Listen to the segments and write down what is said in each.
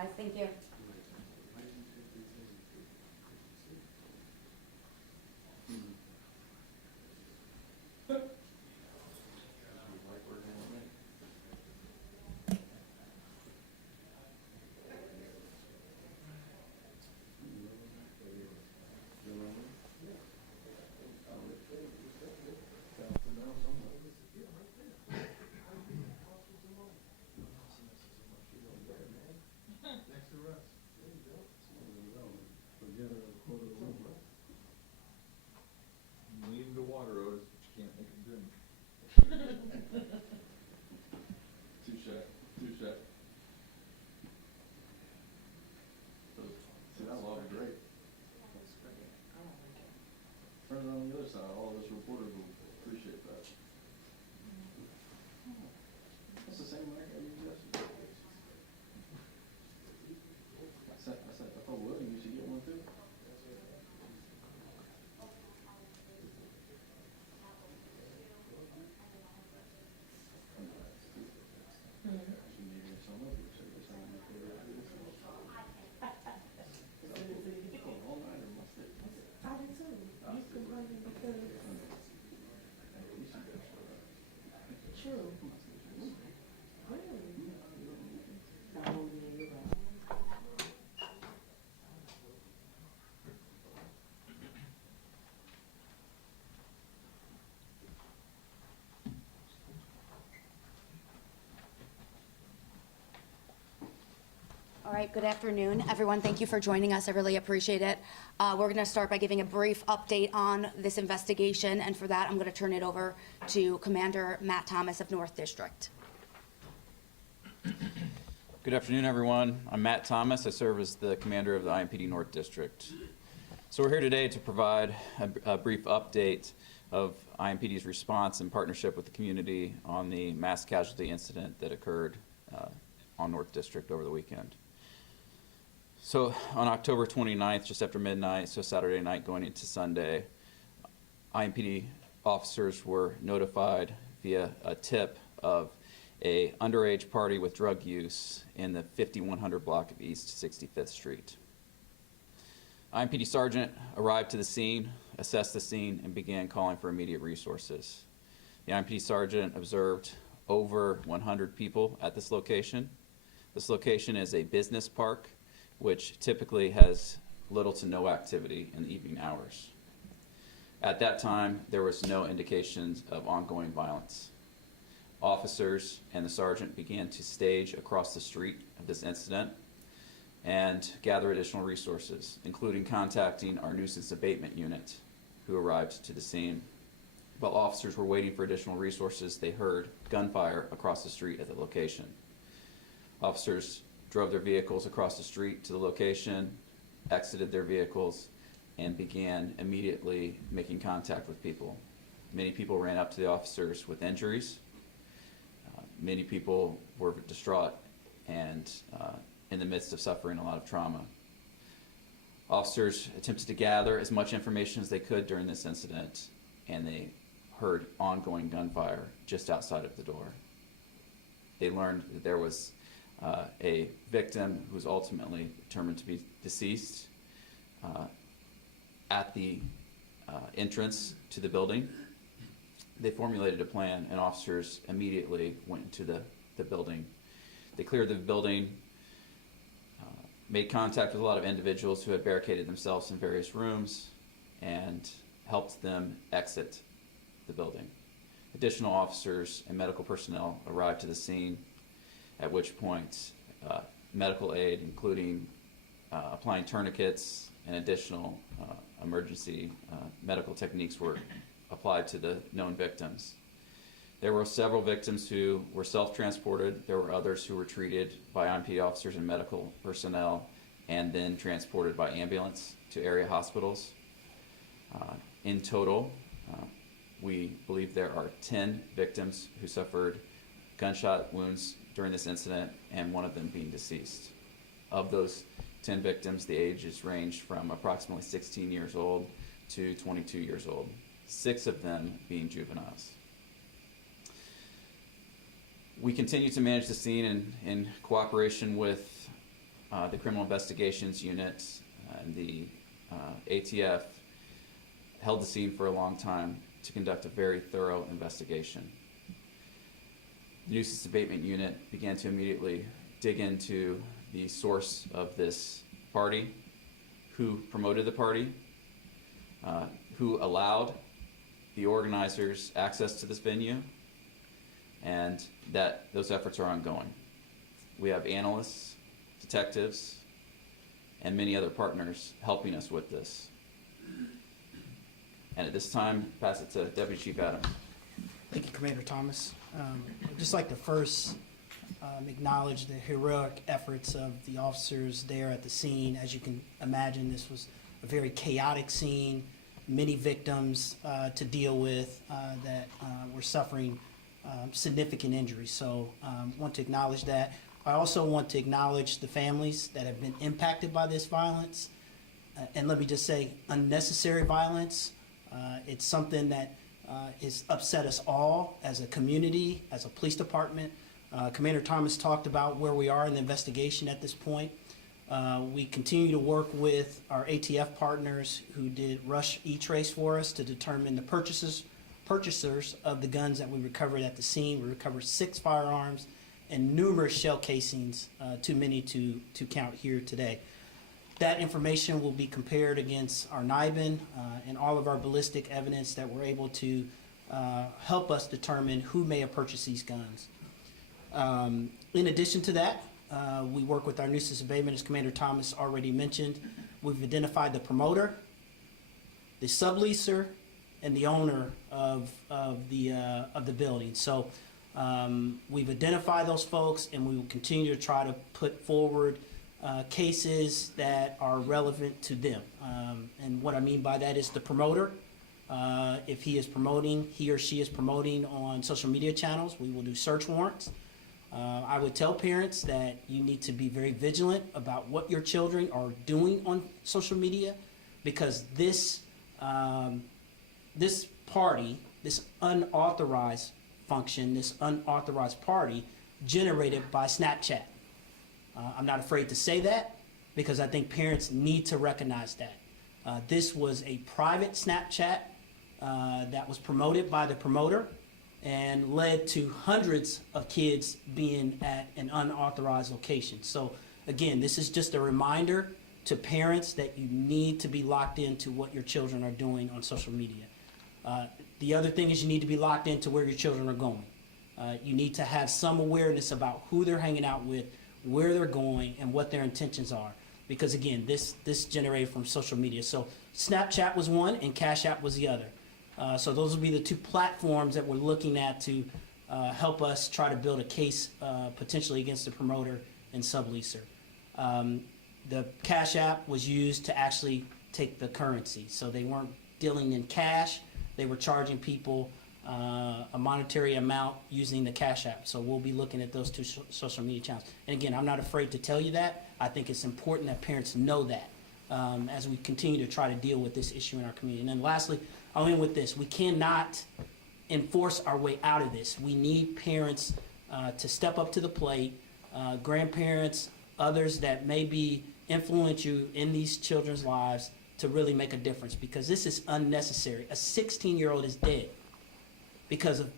guys. Thank you. Leave the water, Otis, but you can't make it drink. Touche. See, that log is great. Turn it on the other side, all of us reporters will appreciate that. That's the same mic I used yesterday. I told William you should get one too. All right, good afternoon, everyone. Thank you for joining us. I really appreciate it. We're going to start by giving a brief update on this investigation, and for that, I'm going to turn it over to Commander Matt Thomas of North District. Good afternoon, everyone. I'm Matt Thomas. I serve as the commander of the IMPD North District. So we're here today to provide a brief update of IMPD's response in partnership with the community on the mass casualty incident that occurred on North District over the weekend. So on October 29th, just after midnight, so Saturday night going into Sunday, IMPD officers were notified via a tip of a underage party with drug use in the 5100 block of East 65th Street. IMPD sergeant arrived to the scene, assessed the scene, and began calling for immediate resources. The IMPD sergeant observed over 100 people at this location. This location is a business park, which typically has little to no activity in the evening hours. At that time, there was no indications of ongoing violence. Officers and the sergeant began to stage across the street of this incident and gather additional resources, including contacting our nuisance abatement unit, who arrived to the scene. While officers were waiting for additional resources, they heard gunfire across the street at the location. Officers drove their vehicles across the street to the location, exited their vehicles, and began immediately making contact with people. Many people ran up to the officers with injuries. Many people were distraught and in the midst of suffering a lot of trauma. Officers attempted to gather as much information as they could during this incident, and they heard ongoing gunfire just outside of the door. They learned that there was a victim who was ultimately determined to be deceased at the entrance to the building. They formulated a plan, and officers immediately went into the building. They cleared the building, made contact with a lot of individuals who had barricaded themselves in various rooms, and helped them exit the building. Additional officers and medical personnel arrived to the scene, at which point medical aid, including applying tourniquets and additional emergency medical techniques, were applied to the known victims. There were several victims who were self-transported. There were others who were treated by IMPD officers and medical personnel and then transported by ambulance to area hospitals. In total, we believe there are 10 victims who suffered gunshot wounds during this incident, and one of them being deceased. Of those 10 victims, the ages ranged from approximately 16 years old to 22 years old, 6 of them being juveniles. We continue to manage the scene in cooperation with the Criminal Investigations Unit and the ATF held the scene for a long time to conduct a very thorough investigation. The Nuisance Abatement Unit began to immediately dig into the source of this party, who promoted the party, who allowed the organizers access to this venue, and that those efforts are ongoing. We have analysts, detectives, and many other partners helping us with this. And at this time, pass it to Deputy Chief Adams. Thank you, Commander Thomas. I'd just like to first acknowledge the heroic efforts of the officers there at the scene. As you can imagine, this was a very chaotic scene, many victims to deal with that were suffering significant injuries. So I want to acknowledge that. I also want to acknowledge the families that have been impacted by this violence. And let me just say, unnecessary violence. It's something that has upset us all as a community, as a police department. Commander Thomas talked about where we are in the investigation at this point. We continue to work with our ATF partners who did rush E-Trace for us to determine the purchasers of the guns that we recovered at the scene. We recovered 6 firearms and numerous shell casings, too many to count here today. That information will be compared against our NIBIN and all of our ballistic evidence that we're able to help us determine who may have purchased these guns. In addition to that, we work with our nuisance abatement, as Commander Thomas already mentioned. We've identified the promoter, the subleaser, and the owner of the building. So we've identified those folks, and we will continue to try to put forward cases that are relevant to them. And what I mean by that is the promoter. If he or she is promoting on social media channels, we will do search warrants. I would tell parents that you need to be very vigilant about what your children are doing on social media, because this party, this unauthorized function, this unauthorized party generated by Snapchat. I'm not afraid to say that because I think parents need to recognize that. This was a private Snapchat that was promoted by the promoter and led to hundreds of kids being at an unauthorized location. So again, this is just a reminder to parents that you need to be locked into what your children are doing on social media. The other thing is you need to be locked into where your children are going. You need to have some awareness about who they're hanging out with, where they're going, and what their intentions are. Because again, this generated from social media. So Snapchat was one and Cash App was the other. So those will be the 2 platforms that we're looking at to help us try to build a case potentially against the promoter and subleaser. The Cash App was used to actually take the currency. So they weren't dealing in cash. They were charging people a monetary amount using the Cash App. So we'll be looking at those 2 social media channels. And again, I'm not afraid to tell you that. I think it's important that parents know that as we continue to try to deal with this issue in our community. And then lastly, I'll end with this. We cannot enforce our way out of this. We need parents to step up to the plate, grandparents, others that may be influence you in these children's lives to really make a difference, because this is unnecessary. A 16-year-old is dead because of,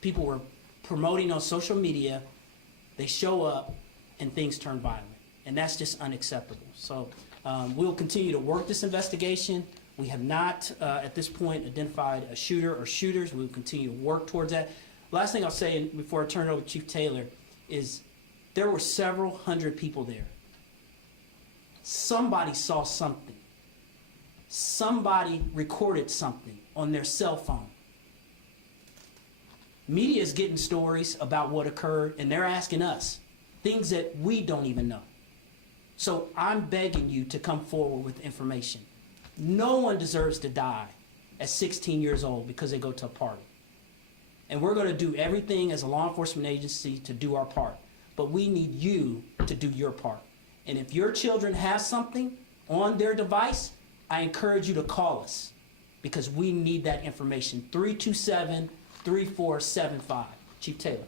people were promoting on social media, they show up and things turn violent. And that's just unacceptable. So we'll continue to work this investigation. We have not, at this point, identified a shooter or shooters. We will continue to work towards that. Last thing I'll say before I turn it over to Chief Taylor is there were several hundred people there. Somebody saw something. Somebody recorded something on their cell phone. Media is getting stories about what occurred, and they're asking us things that we don't even know. So I'm begging you to come forward with information. No one deserves to die at 16 years old because they go to a party. And we're going to do everything as a law enforcement agency to do our part. But we need you to do your part. And if your children have something on their device, I encourage you to call us because we need that information. 327-3475. Chief Taylor.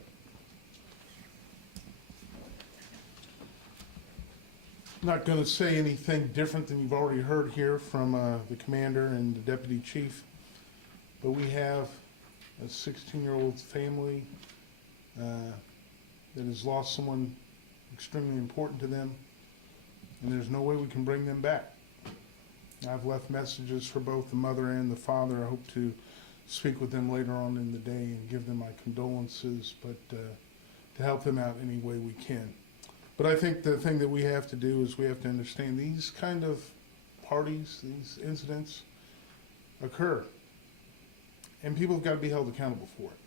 Not going to say anything different than you've already heard here from the commander and the deputy chief, but we have a 16-year-old family that has lost someone extremely important to them, and there's no way we can bring them back. I've left messages for both the mother and the father. I hope to speak with them later on in the day and give them my condolences, but to help them out any way we can. But I think the thing that we have to do is we have to understand these kind of parties, these incidents occur, and people have got to be held accountable for it.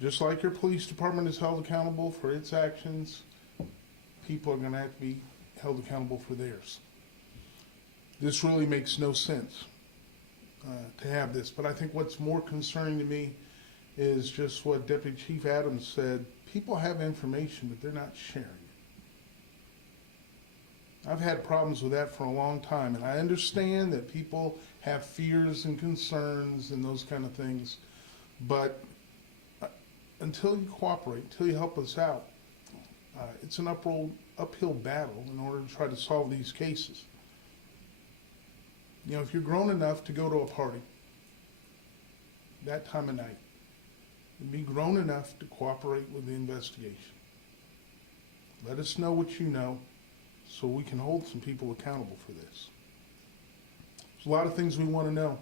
Just like your police department is held accountable for its actions, people are going to have to be held accountable for theirs. This really makes no sense to have this, but I think what's more concerning to me is just what Deputy Chief Adams said. People have information, but they're not sharing it. I've had problems with that for a long time, and I understand that people have fears and concerns and those kind of things, but until you cooperate, until you help us out, it's an uphill battle in order to try to solve these cases. You know, if you're grown enough to go to a party that time of night, and be grown enough to cooperate with the investigation. Let us know what you know so we can hold some people accountable for this. There's a lot of things we want to know.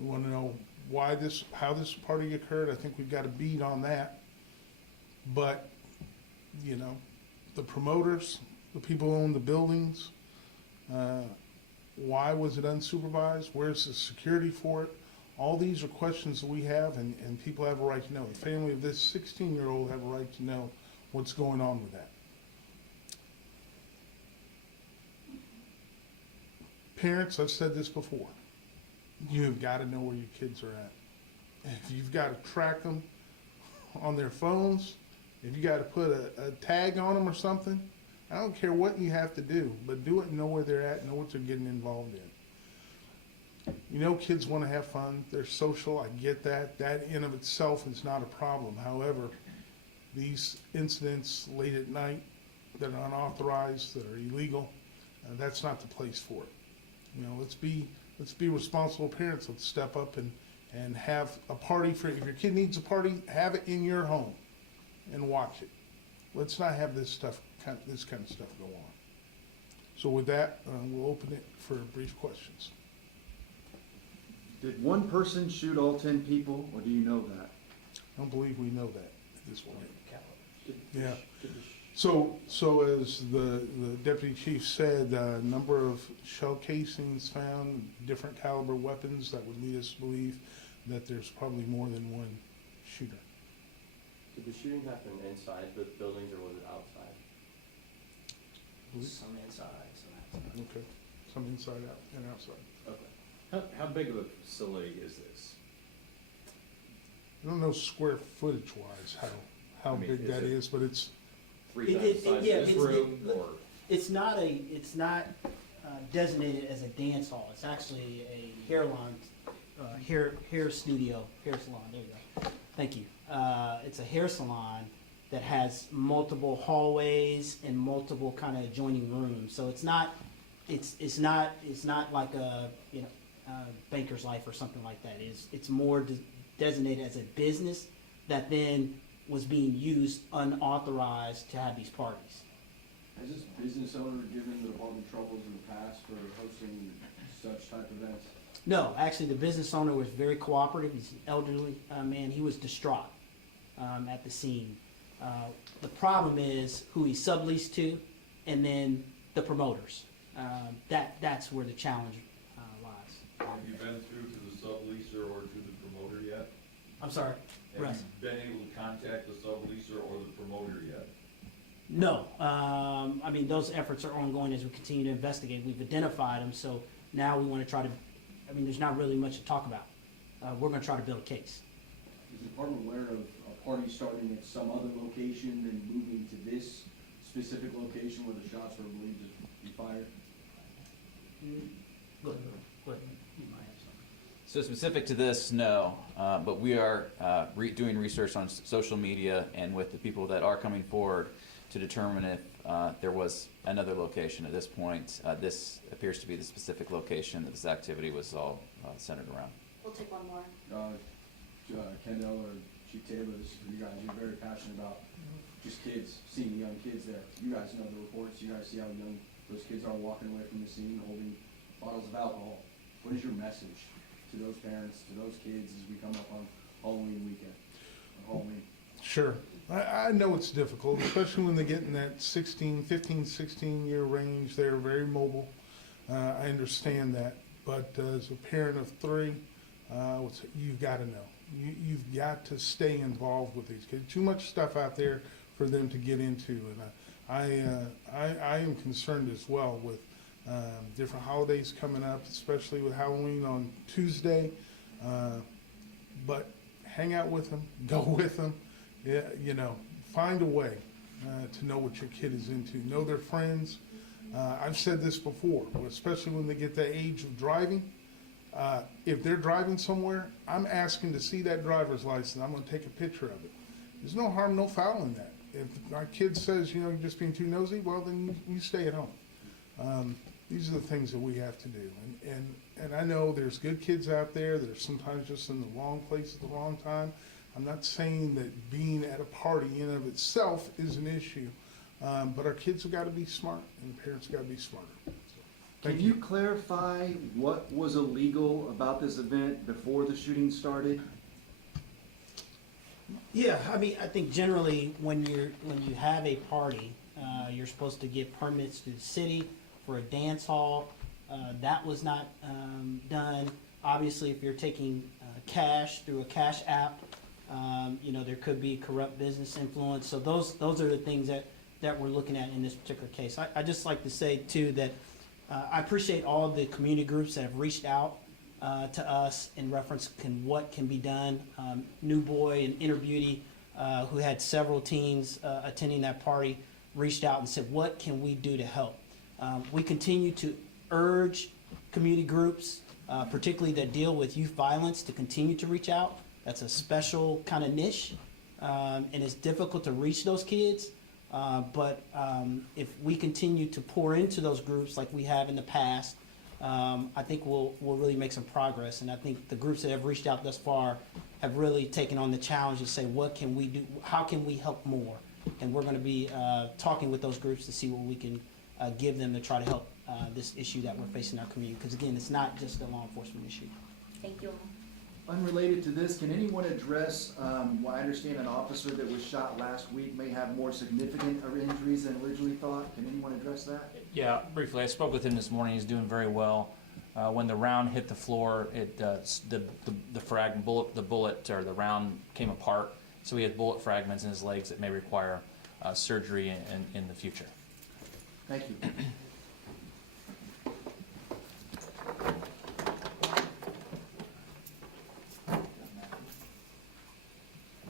We want to know how this party occurred. I think we've got a beat on that. But, you know, the promoters, the people who own the buildings, why was it unsupervised? Where's the security for it? All these are questions that we have, and people have a right to know. The family of this 16-year-old have a right to know what's going on with that. Parents, I've said this before, you have got to know where your kids are at. If you've got to track them on their phones, if you got to put a tag on them or something, I don't care what you have to do, but do it and know where they're at, know what they're getting involved in. You know, kids want to have fun. They're social. I get that. That in of itself is not a problem. However, these incidents late at night that are unauthorized, that are illegal, that's not the place for it. You know, let's be responsible parents. Let's step up and have a party for, if your kid needs a party, have it in your home and watch it. Let's not have this kind of stuff go on. So with that, we'll open it for brief questions. Did one person shoot all 10 people, or do you know that? I don't believe we know that at this point. Did- Yeah. did the So as the deputy chief said, a number of shell casings found, different caliber weapons that would lead us to believe that there's probably more than one shooter. Did the shooting happen inside the buildings or was it outside? Some inside, some outside. Okay, some inside out and outside. Okay. How big of a facility is this? I don't know square footage wise how I mean, big is that it- is, but it's, 3 It- times it- the size yeah, of this it's- room, it- or? It's not designated as a dance hall. It's actually a hair studio, hair salon. There you go. Thank you. It's a hair salon that has multiple hallways and multiple kind of adjoining rooms. So it's not like a banker's life or something like that. It's more designated as a business that then was being used unauthorized to have these parties. Has this business owner given the department troubles in the past for hosting such type events? No, actually, the business owner was very cooperative. He's an elderly man. He was distraught at the scene. The problem is who he subleased to, and then the promoters. That's where the challenge lies. Have you been through to the subleaser or to the promoter yet? I'm sorry, Have Russ. you been able to contact the subleaser or the promoter yet? No, I mean, those efforts are ongoing as we continue to investigate. We've identified them, so now we want to try to, there's not really much to talk about. We're going to try to build a case. Is the department aware of a party starting at some other location and moving to this specific location where the shots were believed to be fired? Go ahead. You might have something. So specific to this, no, but we are doing research on social media and with the people that are coming forward. to determine if there was another location. At this point, this appears to be the specific location that this activity was all centered around. We'll take one more. Kendall or Chief Taylor, this is for you guys. You're very passionate about just kids, seeing the young kids there. You guys know the reports. You guys see how young those kids are walking away from the scene holding bottles of alcohol. What is your message to those parents, to those kids as we come up on Halloween weekend? Halloween. Sure. I know it's difficult, especially when they get in that 15, 16-year range. They're very mobile. I understand that. But as a parent of three, you've got to know. You've got to stay involved with these kids. Too much stuff out there for them to get into. And I am concerned as well with different holidays coming up, especially with Halloween on Tuesday. But hang out with them, go with them. Yeah, you know, find a way to know what your kid is into. Know their friends. I've said this before, especially when they get the age of driving. If they're driving somewhere, I'm asking to see that driver's license. I'm going to take a picture of it. There's no harm, no foul in that. If my kid says, you know, you're just being too nosy, well, then you stay at home. These are the things that we have to do. And I know there's good kids out there that are sometimes just in the wrong place at the wrong time. I'm not saying that being at a party in and of itself is an issue, but our kids have got to be smart, and the parents have got to be smarter. So, Can you clarify what was illegal about this event before the shooting started? Yeah, I mean, I think generally when you have a party, you're supposed to get permits to the city for a dance hall. That was not done. Obviously, if you're taking cash through a cash app, you know, there could be corrupt business influence. So those are the things that we're looking at in this particular case. I just like to say too that I appreciate all the community groups that have reached out to us in reference to what can be done. New Boy and Inner Beauty, who had several teens attending that party, reached out and said, what can we do to help? We continue to urge community groups, particularly that deal with youth violence, to continue to reach out. That's a special kind of niche, and it's difficult to reach those kids. But if we continue to pour into those groups like we have in the past, I think we'll really make some progress. And I think the groups that have reached out thus far have really taken on the challenge to say, what can we do? How can we help more? And we're going to be talking with those groups to see what we can give them to try to help this issue that we're facing in our community. Because again, it's not just a law enforcement issue. Thank you. Unrelated to this, can anyone address, well, I understand an officer that was shot last week may have more significant injuries than originally thought. Can anyone address that? Yeah, briefly. I spoke with him this morning. He's doing very well. When the round hit the floor, the bullet or the round came apart. So he has bullet fragments in his legs that may require surgery in the future. Thank you.